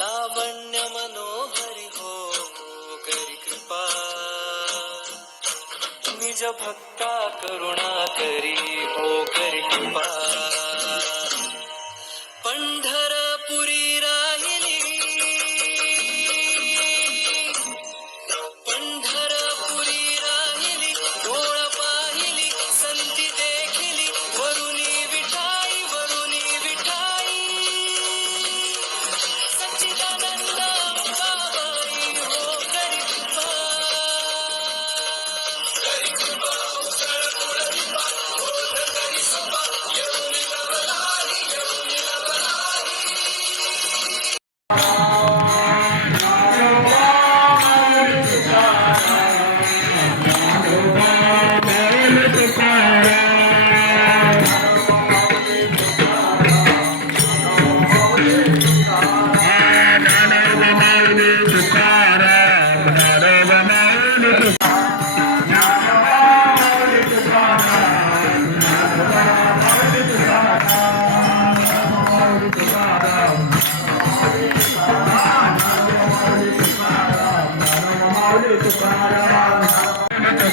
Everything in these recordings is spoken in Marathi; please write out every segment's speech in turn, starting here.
लावण्य मनोहरी हो करी कृपा. निज भक्ता करुणा करी.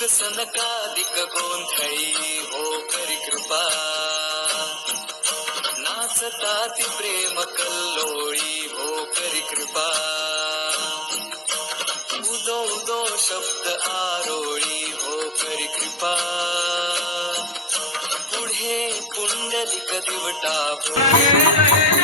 ज्ञानोबा सनकादिक गोंधळी हो करी कृपा. नाचता ती प्रेम कल्लोळी हो करी कृपा. उदो उदो शब्द आरोळी हो करी कृपा. पुढे पुंडलिक दिवटा हो